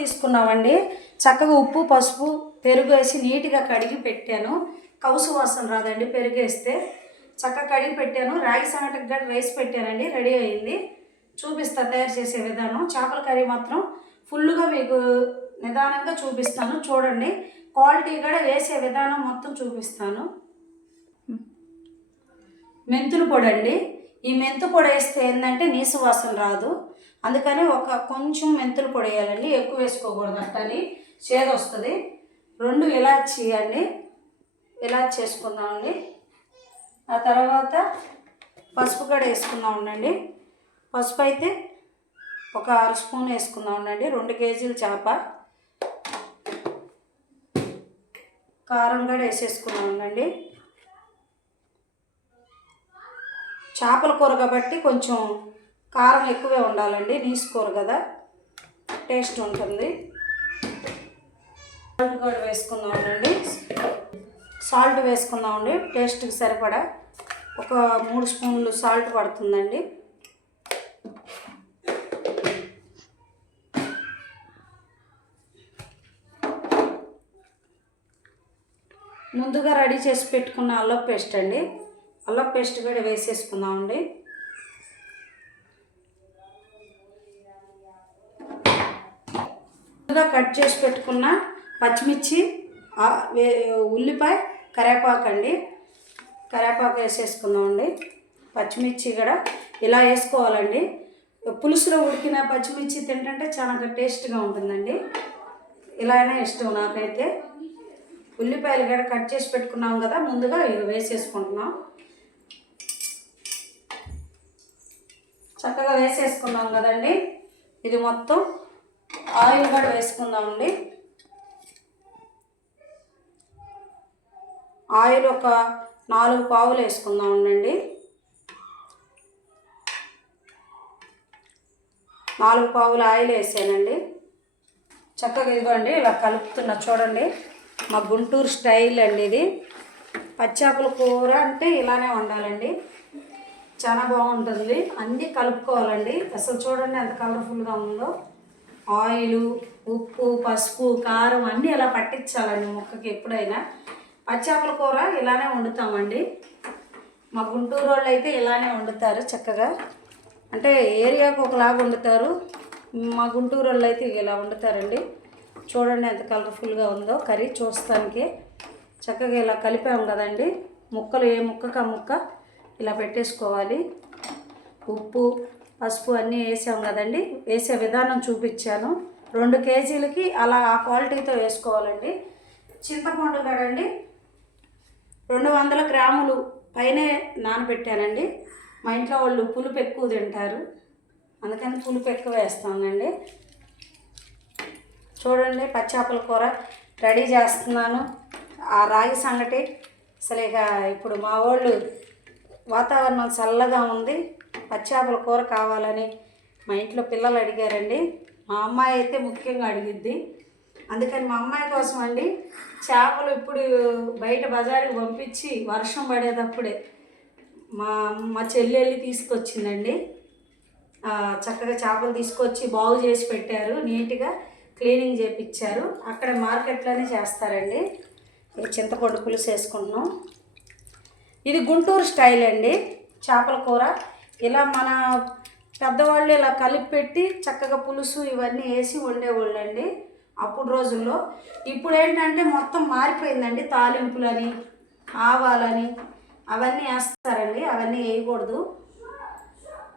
తీసుకున్నామండి. చక్కగా ఉప్పు పసుపు పెరుగు వేసి నీట్గా కడిగి పెట్టాను. కౌసు వాసన రాదండి పెరుగు వేస్తే. చక్కగా కడిగి పెట్టాను. రాగి సంగటికి కూడా రైస్ పెట్టానండి, రెడీ అయింది. చూపిస్తా తయారు చేసే విధానం. చేపల కర్రీ మాత్రం ఫుల్గా మీకు నిదానంగా చూపిస్తాను, చూడండి. క్వాలిటీ కూడా వేసే విధానం మొత్తం చూపిస్తాను. మెంతుల పొడి అండి. ఈ మెంతు పొడి వేస్తే ఏంటంటే నీసు వాసన రాదు, అందుకని కొంచెం మెంతుల పొడి వేయాలండి, ఎక్కువ వేసుకోకూడదు, అట్టని చేదు వస్తుంది. 2 ఇలాచి అండి, ఇలాచి వేసుకుందామండి. ఆ తర్వాత పసుపు కూడా వేసుకుందాం ఉండండి. పసుపు అయితే ఒక 1/2 స్పూన్ వేసుకుందాం ఉండండి. 2 కేజీల చేప. కారం కూడా వేసేసుకుందాం ఉండండి. చేపల కూర కాబట్టి కొంచెం కారం ఎక్కువే ఉండాలండి, నీసు కూర కదా, టేస్ట్ ఉంటుంది. సాల్ట్ కూడా వేసుకుందామండి. సాల్ట్ వేసుకుందామండి, టేస్ట్కి సరిపడా ఒక 3 స్పూన్లు సాల్ట్ పడుతుందండి. ముందుగా రెడీ చేసి పెట్టుకున్న అల్లం పేస్ట్ అండి, అల్లం పేస్ట్ కూడా వేసేసుకుందామండి. ముందుగా కట్ చేసి పెట్టుకున్న పచ్చిమిర్చి, ఉల్లిపాయ, కరివేపాకు అండి, కరివేపాకు వేసేసుకుందామండి. పచ్చిమిర్చి కూడా ఇలా వేసుకోవాలండి. పులుసులో ఉడికిన పచ్చిమిర్చి తింటుంటే చాలా టేస్ట్గా ఉంటుందండి. ఇలానే ఇష్టం నాకైతే. ఉల్లిపాయలు కూడా కట్ చేసి పెట్టుకున్నాం కదా, ముందుగా ఇవి వేసేసుకుంటున్నాం. చక్కగా వేసేసుకున్నాం కదండి. ఇది మొత్తం ఆయిల్ కూడా వేసుకుందామండి. ఆయిల్ ఒక 4 పావులు వేసుకుందాం ఉండండి. 4 పావులు ఆయిల్ వేసానండి. చక్కగా ఇదిగోండి ఇలా కలుపుతున్నా, చూడండి. మా గుంటూరు స్టైల్ అండి ఇది. పచ్చేపల కూర అంటే ఇలానే వండాలండి, చాలా బాగుంటుంది. అన్నీ కలుపుకోవాలండి. అసలు చూడండి ఎంత కలర్ఫుల్గా ఉందో. ఆయిలు, ఉప్పు, పసుపు, కారం అన్నీ ఇలా పట్టించాలండి ముక్కకి. ఎప్పుడైనా పచ్చేపల కూర ఇలానే వండుతామండి. మా గుంటూరు వాళ్ళు అయితే ఇలానే వండుతారు చక్కగా. అంటే ఏరియాకు ఒకలాగా వండుతారు, మా గుంటూరు వాళ్ళు అయితే ఇలా వండుతారండి. చూడండి ఎంత కలర్ఫుల్గా ఉందో కర్రీ చూస్తానికి. చక్కగా ఇలా కలిపాము కదండి. ముక్కలు ఏ ముక్కకు ఆ ముక్క ఇలా పెట్టేసుకోవాలి. ఉప్పు పసుపు అన్నీ వేసాం కదండి. వేసే విధానం చూపించాను. 2 కేజీలకి అలా ఆ క్వాలిటీతో వేసుకోవాలండి. చింతపండు కదండి 200 గ్రాములు పైనే నానబెట్టానండి. మా ఇంట్లో వాళ్ళు పులుపు ఎక్కువ తింటారు, అందుకని పులుపు ఎక్కువ వేస్తానండి. చూడండి పచ్చేపల కూర రెడీ చేస్తున్నాను. ఆ రాగి సంగటి అసలు ఇక ఇప్పుడు మా వాళ్ళు వాతావరణం చల్లగా ఉంది, పచ్చేపల కూర కావాలని మా ఇంట్లో పిల్లలు అడిగారండి. మా అమ్మాయి అయితే ముఖ్యంగా అడిగిద్ది, అందుకని మా అమ్మాయి కోసం అండి చేపలు ఇప్పుడు బయట బజారుకి పంపించి వర్షం పడేటప్పుడే మా చెల్లెళ్ళి తీసుకొచ్చిందండి. చక్కగా చేపలు తీసుకొచ్చి బాగు చేసి పెట్టారు, నీట్గా క్లీనింగ్ చేయించారు. అక్కడ మార్కెట్లోనే చేస్తారండి. చింతపండు పులుసు వేసుకుంటున్నాం. ఇది గుంటూరు స్టైల్ అండి చేపల కూర. ఇలా మన పెద్దవాళ్ళు ఇలా కలిపి పెట్టి చక్కగా పులుసు ఇవన్నీ వేసి వండేవాళ్ళు అండి అప్పుడు రోజుల్లో. ఇప్పుడు ఏంటంటే మొత్తం మారిపోయిందండి. తాలింపులని, ఆవాలని అవన్నీ వేస్తారండి, అవన్నీ వేయకూడదు.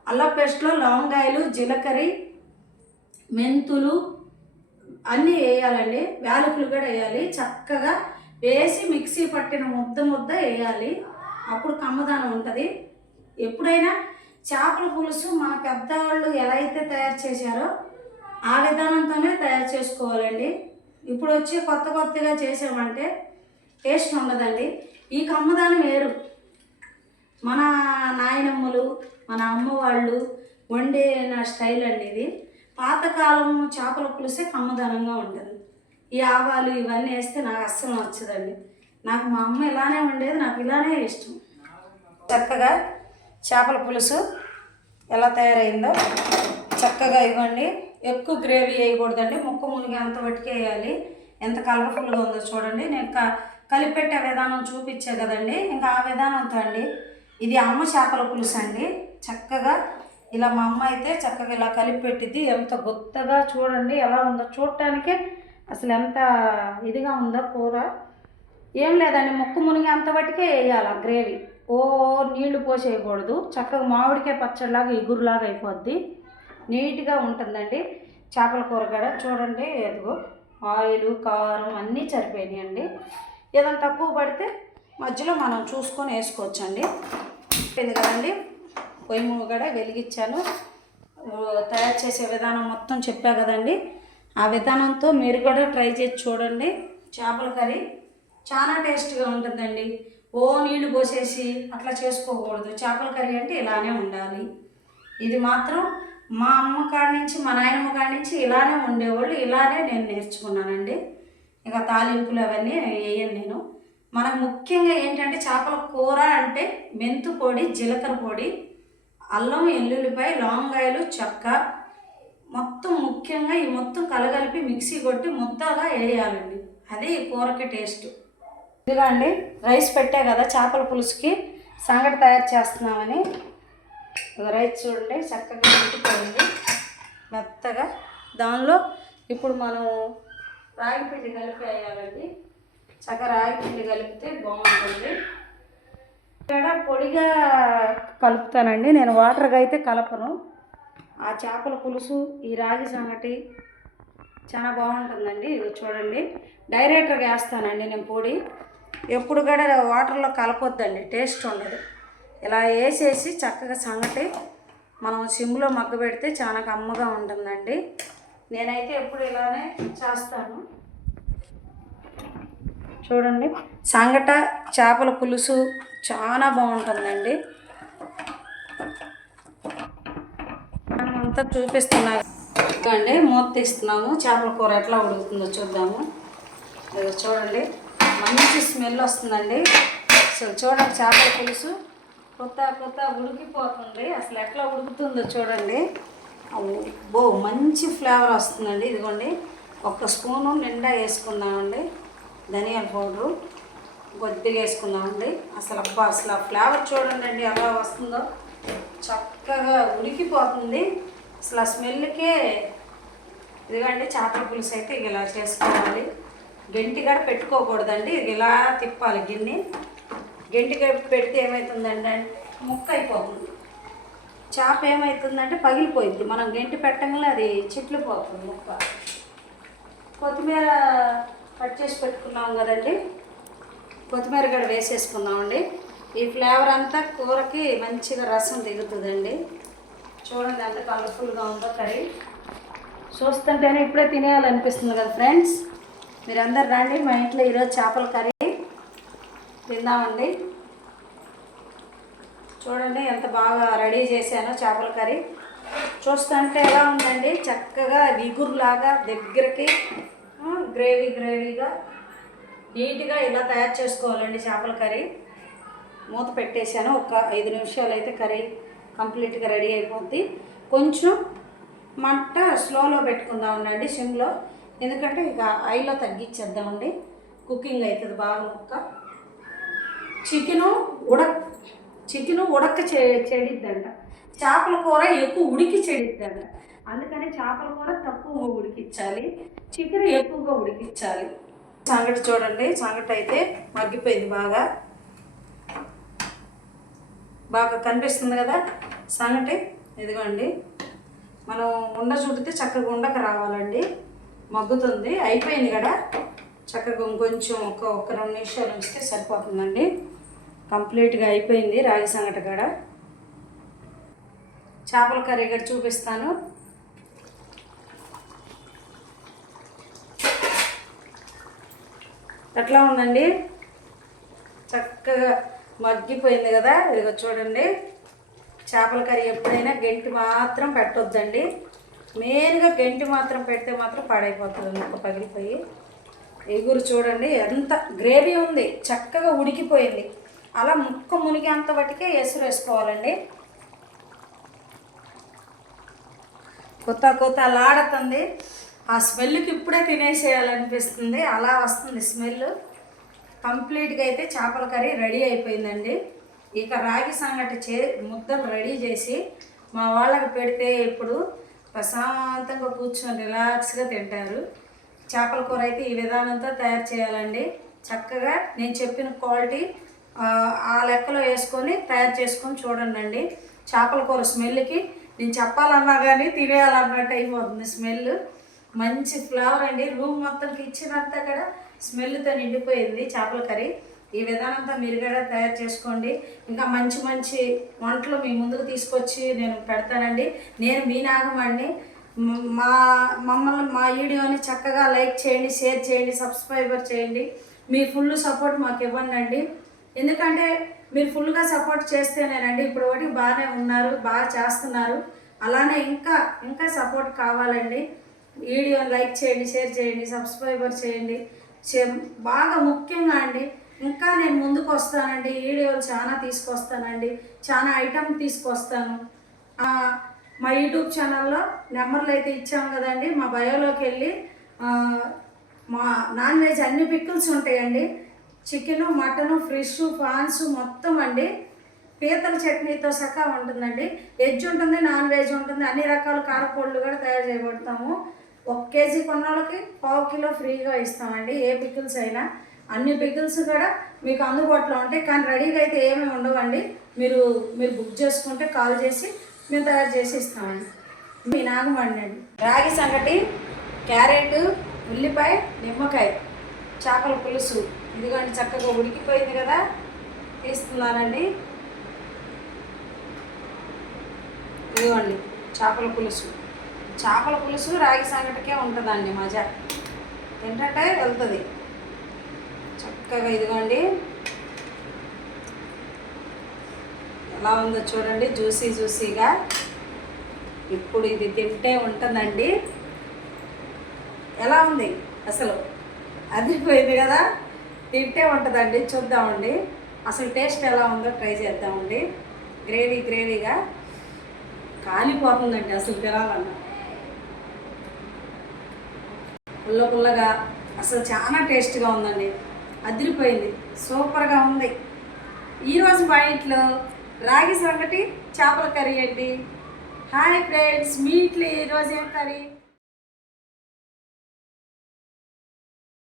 అల్లం పేస్ట్లో లవంగాయలు, జీలకర్ర, మెంతులు అన్నీ వేయాలండి. యాలకులు కూడా వేయాలి. చక్కగా వేసి మిక్సీ పట్టిన ముద్ద వేయాలి, అప్పుడు కమ్మదనం ఉంటుంది. ఎప్పుడైనా చేపల పులుసు మన పెద్దవాళ్ళు ఎలా అయితే తయారు చేశారో ఆ విధానంతోనే తయారు చేసుకోవాలండి. ఇప్పుడు వచ్చి కొత్తగా చేసామంటే టేస్ట్ ఉండదండి. ఈ కమ్మదానం వేరు. మన నాయనమ్మలు, మన అమ్మ వాళ్ళు వండిన స్టైల్ అండి ఇది. పాతకాలం చేపల పులుసే కమ్మదనంగా ఉంటుంది. ఈ ఆవాలు ఇవన్నీ వేస్తే నాకు అస్సలు నచ్చదండి. నాకు మా అమ్మ ఇలానే వండేది, నాకు ఇలానే ఇష్టం. చక్కగా చేపల పులుసు ఎలా తయారైందో చక్కగా ఇవ్వండి. ఎక్కువ గ్రేవీ వేయకూడదండి, ముక్క మునిగి అంత వట్టికి వేయాలి. ఎంత కలర్ఫుల్గా ఉందో చూడండి. నేను కలిపెట్టే విధానం చూపించే కదండి, ఇంకా ఆ విధానంతో అండి. ఇది అమ్మ చేపల పులుసు అండి. చక్కగా ఇలా మా అమ్మ అయితే చక్కగా ఇలా కలిపి పెట్టిద్ది. ఎంత గొత్తగా చూడండి ఎలా ఉందో చూడటానికి, అసలు ఎంత ఇదిగా ఉందో కూర. ఏం లేదండి, ముక్కు మునిగి అంత బట్టికే వేయాలి గ్రేవీ. ఓ నీళ్లు పోసేయకూడదు. చక్కగా మామిడికాయ పచ్చడిలాగా ఇగురులాగా అయిపోద్ది. నీట్గా ఉంటుందండి చేపల కూర కూడా. చూడండి ఎదుగో ఆయిల్ కారం అన్నీ సరిపోయినాయండి. ఏదైనా తక్కువ పడితే మధ్యలో మనం చూసుకొని వేసుకోవచ్చండి. అయిపోయింది కదండి, పొయ్యి కూడా వెలిగించాను. తయారు చేసే విధానం మొత్తం చెప్పా కదండి, ఆ విధానంతో మీరు కూడా ట్రై చేసి చూడండి. చేపల కర్రీ చాలా టేస్ట్గా ఉంటుందండి. ఓ నీళ్లు పోసేసి అట్లా చేసుకోకూడదు. చేపల కర్రీ అంటే ఇలానే ఉండాలి. ఇది మాత్రం మా అమ్మ కాడి నుంచి మా నాయనమ్మ కాడి నుంచి ఇలానే ఉండేవాళ్ళు, ఇలానే నేను నేర్చుకున్నానండి. ఇక తాలింపులు అవన్నీ వేయను నేను. మనకు ముఖ్యంగా ఏంటంటే చేపల కూర అంటే మెంతు పొడి, జీలకర్ర పొడి, అల్లం, ఎల్లుల్లిపాయ, లవంగాయలు, చెక్క మొత్తం ముఖ్యంగా ఈ మొత్తం కలగలిపి మిక్సీ కొట్టి ముద్దగా వేయాలండి. అది ఈ కూరకి టేస్ట్. ఇదిగా అండి, రైస్ పెట్టా కదా చేపల పులుసుకి సంగటి తయారు చేస్తున్నామని. రైస్ చూడండి చక్కగా ఉడికిపోయింది మెత్తగా. దానిలో ఇప్పుడు మనం రాగి పిండి కలిపి వేయాలండి. చక్కగా రాగి పిండి కలిపితే బాగుంటుంది. ఇక్కడ పొడిగా కలుపుతానండి నేను, వాటర్గా అయితే కలపను. ఆ చేపల పులుసు ఈ రాగి సంగటి చాలా బాగుంటుందండి. ఇది చూడండి, డైరెక్ట్గా వేస్తానండి నేను పొడి. ఎప్పుడు కూడా వాటర్లో కలపొద్దండి, టేస్ట్ ఉండదు. ఇలా వేసేసి చక్కగా సంగటి మనం సిమ్లో మగ్గబెడితే చాలా కమ్మగా ఉంటుందండి. నేనైతే ఎప్పుడు ఇలానే చేస్తాను. చూడండి సంగట చేపల పులుసు చాలా బాగుంటుందండి. అంతా చూపిస్తున్నా అండి, మూత తీస్తున్నాము. చేపల కూర ఎట్లా ఉడుకుతుందో చూద్దాము. చూడండి మంచి స్మెల్ వస్తుందండి. అసలు చూడండి చేపల పులుసు కొత్త ఉడికిపోతుంది. అసలు ఎట్లా ఉడుకుతుందో చూడండి. మంచి ఫ్లేవర్ వస్తుందండి. ఇదిగోండి ఒక స్పూను నిండా వేసుకున్నామండి. ధనియాల పౌడరు కొద్దిగా వేసుకున్నామండి. అసలు అసలు ఆ ఫ్లేవర్ చూడండి అండి ఎలా వస్తుందో. చక్కగా ఉడికిపోతుంది. అసలు ఆ స్మెల్కే ఇదిగండి చేపల పులుసు అయితే ఇలా చేసుకోవాలి. గెంటి కూడా పెట్టుకోకూడదండి, ఇలా తిప్పాలి గిన్నె. గెంటిగా పెడితే ఏమవుతుందండి, ముక్క అయిపోతుంది. చేప ఏమవుతుందంటే పగిలిపోయింది. మనం గెంటి పెట్టగానే అది చిట్లిపోతుంది ముక్క. కొత్తిమీర కట్ చేసి పెట్టుకున్నాం కదండి, కొత్తిమీర కూడా వేసేసుకున్నామండి. ఈ ఫ్లేవర్ అంతా కూరకి మంచిగా రసం దిగుతుందండి. చూడండి ఎంత కలర్ఫుల్గా ఉందో కర్రీ. చూస్తుంటేనే ఇప్పుడే తినేయాలనిపిస్తుంది కదా ఫ్రెండ్స్. మీరందరు రండి మా ఇంట్లో ఈరోజు చేపల కర్రీ తిందామండి. చూడండి ఎంత బాగా రెడీ చేశానో చేపల కర్రీ. చూస్తుంటే ఎలా ఉందండి, చక్కగా విగురులాగా దగ్గరికి గ్రేవీగా నీట్గా ఇలా తయారు చేసుకోవాలండి చేపల కర్రీ. మూత పెట్టేశాను. ఒక 5 నిమిషాలు అయితే కర్రీ కంప్లీట్గా రెడీ అయిపోద్ది. కొంచెం మంట స్లోలో పెట్టుకుందామండి, సిమ్లో. ఎందుకంటే ఇక ఆయిల్లో తగ్గించేద్దామండి, కుకింగ్ అవుతుంది బాగా ముక్క. చికెను ఉడక్క చెడిద్దంట. చేపల కూర ఎక్కువ ఉడికి చెడిద్దంట. అందుకని చేపల కూర తక్కువగా ఉడికించాలి, చికెన్ ఎక్కువగా ఉడికించాలి. సంగటి చూడండి, సంగటి అయితే మగ్గిపోయింది బాగా కనిపిస్తుంది కదా సంగటి. ఇదిగోండి మనం ఉండ చుడితే చక్కగా ఉండక రావాలండి. మగ్గుతుంది, అయిపోయింది కదా. చక్కగా కొంచెం ఒక 2 నిమిషాలు ఉంచితే సరిపోతుందండి. కంప్లీట్గా అయిపోయింది రాగి సంగటి కూడా. చేపల కర్రీ కూడా చూపిస్తాను. ఎట్లా ఉందండి, చక్కగా మగ్గిపోయింది కదా. ఇదిగో చూడండి, చేపల కర్రీ ఎప్పుడైనా గెంటి మాత్రం పెట్టొద్దండి. మెయిన్గా గెంటి మాత్రం పెడితే మాత్రం పాడైపోతుంది, ముక్క పగిలిపోయి. ఎగురు చూడండి ఎంత గ్రేవీ ఉంది, చక్కగా ఉడికిపోయింది. అలా ముక్క మునిగి అంత బట్టికే ఎసురు వేసుకోవాలండి. కొత్త కొత్తలాడుతుంది. ఆ స్మెల్కి ఇప్పుడే తినేసేయాలనిపిస్తుంది, అలా వస్తుంది స్మెల్. కంప్లీట్గా అయితే చేపల కర్రీ రెడీ అయిపోయిందండి. ఇక రాగి సంగటి ముద్దలు రెడీ చేసి మా వాళ్ళకి పెడితే ఇప్పుడు ప్రశాంతంగా కూర్చొని రిలాక్స్గా తింటారు. చేపల కూర అయితే ఈ విధానంతో తయారు చేయాలండి. చక్కగా నేను చెప్పిన క్వాలిటీ ఆ లెక్కలో వేసుకొని తయారు చేసుకొని చూడండి. చేపల కూర స్మెల్కి నేను చెప్పాలన్నా కానీ తినేయాలన్నట్టు అయిపోతుంది స్మెల్. మంచి ఫ్లేవర్ అండి. రూమ్ మొత్తం కిచెన్ అంతా కూడా స్మెల్తో నిండిపోయింది చేపల కర్రీ. ఈ విధానంతో మీరు కూడా తయారు చేసుకోండి. ఇంకా మంచి మంచి వంటలు మీ ముందుకు తీసుకొచ్చి నేను పెడతానండి. నేను మీ నాగమణిని. మా వీడియోని చక్కగా లైక్ చేయండి, షేర్ చేయండి, సబ్స్క్రైబర్ చేయండి. మీ ఫుల్ సపోర్ట్ మాకు ఇవ్వండి. ఎందుకంటే మీరు ఫుల్గా సపోర్ట్ చేస్తేనేనండి ఇప్పుడు ఒకటి బాగానే ఉన్నారు, బాగా చేస్తున్నారు. అలానే ఇంకా ఇంకా సపోర్ట్ కావాలండి. వీడియోని లైక్ చేయండి, షేర్ చేయండి, సబ్స్క్రైబర్ చేయండి. బాగా ముఖ్యంగా అండి ఇంకా నేను ముందుకు వస్తానండి. వీడియోలు చాలా తీసుకొస్తానండి, చాలా ఐటమ్ తీసుకొస్తాను. మా యూట్యూబ్ ఛానల్లో నెంబర్లు అయితే ఇచ్చాము కదండి. మా బయోలోకి వెళ్ళి మా నాన్ వెజ్ అన్ని పిక్కుల్స్ ఉంటాయండి. చికెను, మటను, ఫిష్, ప్రాన్స్ మొత్తం అండి. పీతల చట్నీతో సహా ఉంటుందండి. వెజ్ ఉంటుంది, నాన్ వెజ్ ఉంటుంది, అన్ని రకాల కారపొడులు కూడా తయారు చేయబడతాము. 1 కేజీ కొన్న వాళ్ళకి 1/2 కిలో ఫ్రీగా ఇస్తామండి. ఏ పికిల్స్ అయినా అన్ని పికిల్స్ కూడా మీకు అందుబాటులో ఉంటాయి. కానీ రెడీగా అయితే ఏమీ ఉండవండి. మీరు బుక్ చేసుకుంటే కాల్ చేసి మేము తయారు చేసి ఇస్తామండి. మీ నాగమణి అండి. రాగి సంగటి, క్యారెట్, ఉల్లిపాయ, నిమ్మకాయ, చేపల పులుసు ఇదిగోండి. చక్కగా ఉడికిపోయింది కదా, తీస్తున్నానండి. ఇదిగోండి చేపల పులుసు. చేపల పులుసు రాగి సంగటికే ఉంటుందండి మజా. ఏంటంటే వెళ్తుంది చక్కగా. ఇదిగోండి ఎలా ఉందో చూడండి, జ్యూసీగా. ఇప్పుడు ఇది తింటే ఉంటుందండి. ఎలా ఉంది అసలు? అదిరిపోయింది కదా, తింటే ఉంటుందండి. చూద్దామండి అసలు టేస్ట్ ఎలా ఉందో ట్రై చేద్దామండి. గ్రేవీగా కాలిపోతుందండి అసలు తినాలన్నా. పుల్లగా అసలు చాలా టేస్ట్గా ఉందండి. అదిరిపోయింది, సూపర్గా ఉంది. ఈరోజు మా ఇంట్లో రాగి సంగటి, చేపల కర్రీ అండి. హాయ్ ఫ్రెండ్స్, మీ ఇంట్లో ఈరోజు ఏం కర్రీ?